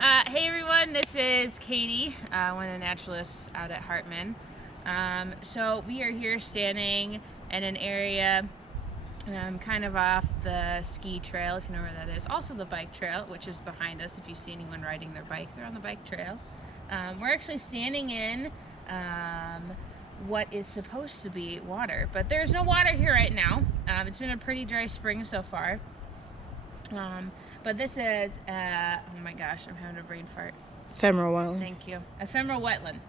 Hey everyone, this is Katy, one of the naturalists out at Hartman. So we are here standing in an area kind of off the ski trail, if you know where that is. Also the bike trail, which is behind us. If you see anyone riding their bike, they're on the bike trail. We're actually standing in what is supposed to be water, but there's no water here right now. It's been a pretty dry spring so far. But this is, oh my gosh, I'm having a brain fart. Ephemeral wetland. Thank you. Ephemeral wetland.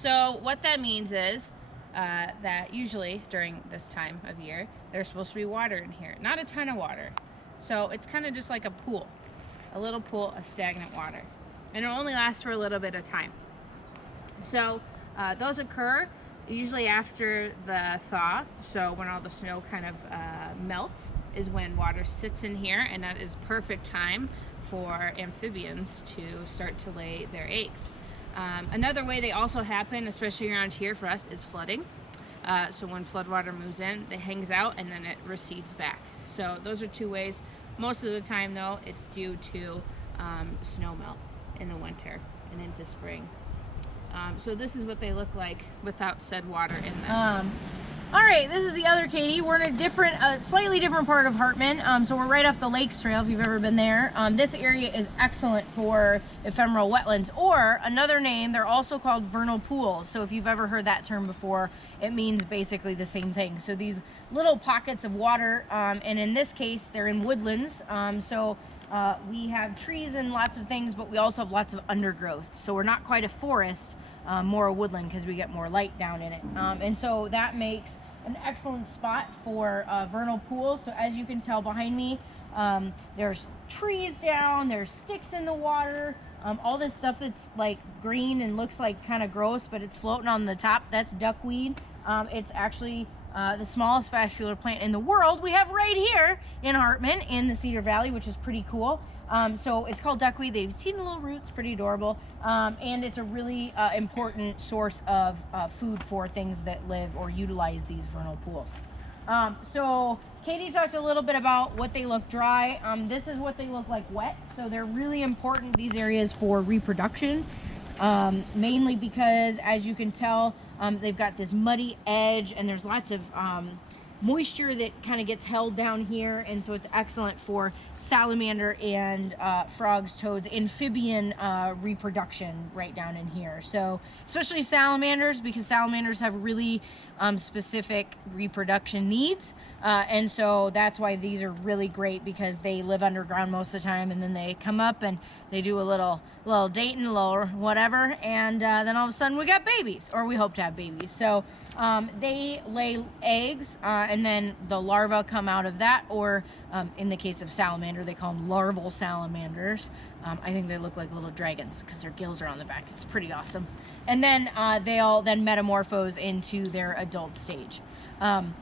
So what that means is that usually during this time of year, there's supposed to be water in here. Not a ton of water. So it's kind of just like a pool. A little pool of stagnant water. And it'll only last for a little bit of time. So those occur usually after the thaw. So when all the snow kind of melts is when water sits in here, and that is perfect time for amphibians to start to lay their eggs. Another way they also happen, especially around here for us, is flooding. So when floodwater moves in, it hangs out and then it recedes back. So those are two ways. Most of the time though, it's due to snow melt in the winter and into spring. So this is what they look like without said water in them. All right, this is the other Katy. We're in a different, slightly different part of Hartman. So we're right off the Lakes Trail, if you've ever been there. This area is excellent for ephemeral wetlands, or another name, they're also called vernal pools. So if you've ever heard that term before, it means basically the same thing. So these little pockets of water, and in this case, they're in woodlands. We have trees and lots of things, but we also have lots of undergrowth. So we're not quite a forest, more a woodland, because we get more light down in it. And so that makes an excellent spot for vernal pools. So as you can tell behind me, there's trees down, there's sticks in the water, all this stuff that's like green and looks like kind of gross, but it's floating on the top. That's duckweed. It's actually the smallest vascular plant in the world we have right here in Hartman in the Cedar Valley, which is pretty cool. So it's called duckweed. They've seen the little roots, pretty adorable. And it's a really important source of food for things that live or utilize these vernal pools. So Katy talked a little bit about what they look dry. This is what they look like wet. So they're really important, these areas, for reproduction. Mainly because, as you can tell, they've got this muddy edge, and there's lots of moisture that kind of gets held down here, and so it's excellent for salamander and frogs, toads, amphibian reproduction right down in here. So especially salamanders, because salamanders have really specific reproduction needs, and so that's why these are really great, because they live underground most of the time, and then they come up and they do a little dating, a little whatever, and then all of a sudden we got babies, or we hope to have babies. So they lay eggs, and then the larvae come out of that, or in the case of salamander, they call them larval salamanders. I think they look like little dragons because their gills are on the back. It's pretty awesome. And then they all then metamorphose into their adult stage. And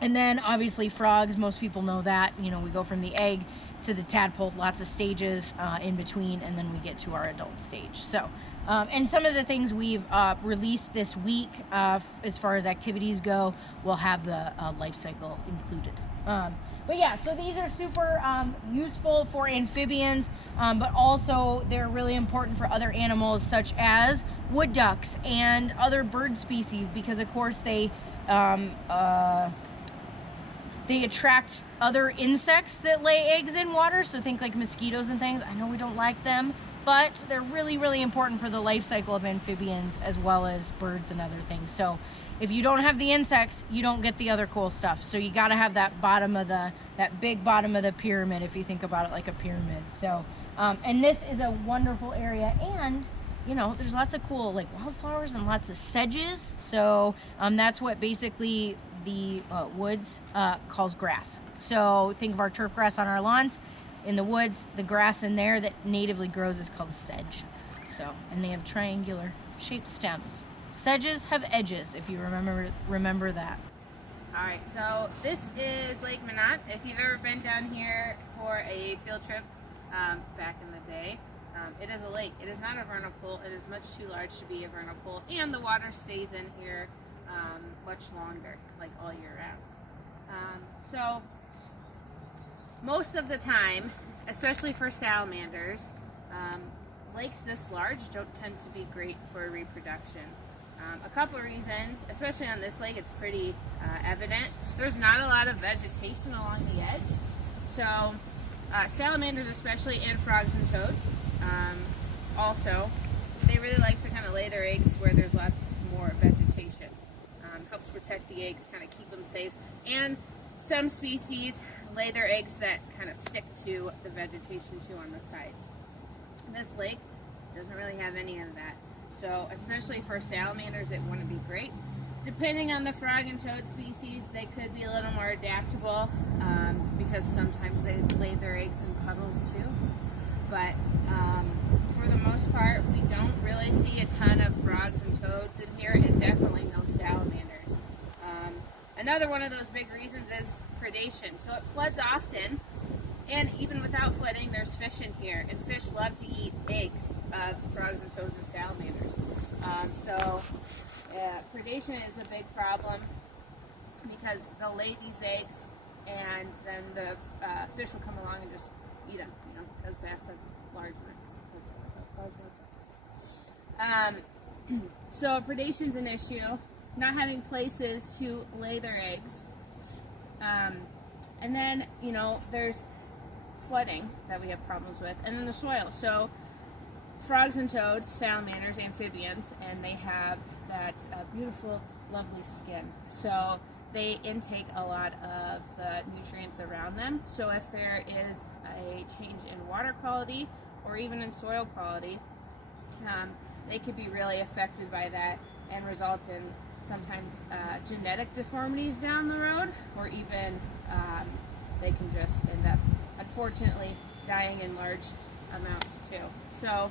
then obviously frogs, most people know that. You know, we go from the egg to the tadpole, lots of stages in between, and then we get to our adult stage. So, and some of the things we've released this week as far as activities go will have the life cycle included. But yeah, so these are super useful for amphibians, but also they're really important for other animals such as wood ducks and other bird species, because of course they attract other insects that lay eggs in water. So think like mosquitoes and things. I know we don't like them, but they're really, really important for the life cycle of amphibians as well as birds and other things. So if you don't have the insects, you don't get the other cool stuff. So you got to have that big bottom of the pyramid, if you think about it like a pyramid. So, and this is a wonderful area, and you know, there's lots of cool like wildflowers and lots of sedges. So that's what basically the woods calls grass. So think of our turf grass on our lawns. In the woods, the grass in there that natively grows is called sedge. So, and they have triangular shaped stems. Sedges have edges, if you remember that. All right, so this is Lake Minot. If you've ever been down here for a field trip back in the day, it is a lake. It is not a vernal pool. It is much too large to be a vernal pool, and the water stays in here much longer, like all year round. So most of the time, especially for salamanders, lakes this large don't tend to be great for reproduction. A couple of reasons, especially on this lake, it's pretty evident. There's not a lot of vegetation along the edge. So salamanders especially, and frogs and toads also, they really like to kind of lay their eggs where there's lots more vegetation. Helps protect the eggs, kind of keep them safe. And some species lay their eggs that kind of stick to the vegetation too on the sides. This lake doesn't really have any of that. So especially for salamanders, it wouldn't be great. Depending on the frog and toad species, they could be a little more adaptable because sometimes they lay their eggs in puddles too. But for the most part, we don't really see a ton of frogs and toads in here, and definitely no salamanders. Another one of those big reasons is predation. So it floods often, and even without flooding, there's fish in here, and fish love to eat eggs of frogs and toads and salamanders. Predation is a big problem because they'll lay these eggs, and then the fish will come along and just eat them, because bass have large necks. So predation's an issue, not having places to lay their eggs. And then, there's flooding that we have problems with, and then the soil. So frogs and toads, salamanders, amphibians, and they have that beautiful, lovely skin. So they intake a lot of the nutrients around them. So if there is a change in water quality or even in soil quality, they could be really affected by that and result in sometimes genetic deformities down the road, or even they can just end up, unfortunately, dying in large amounts too. So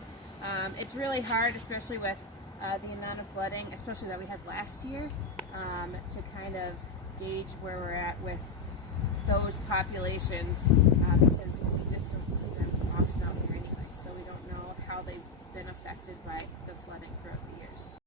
it's really hard, especially with the amount of flooding, especially that we had last year, to kind of gauge where we're at with those populations, because we just don't see them often out here anyway, so we don't know how they've been affected by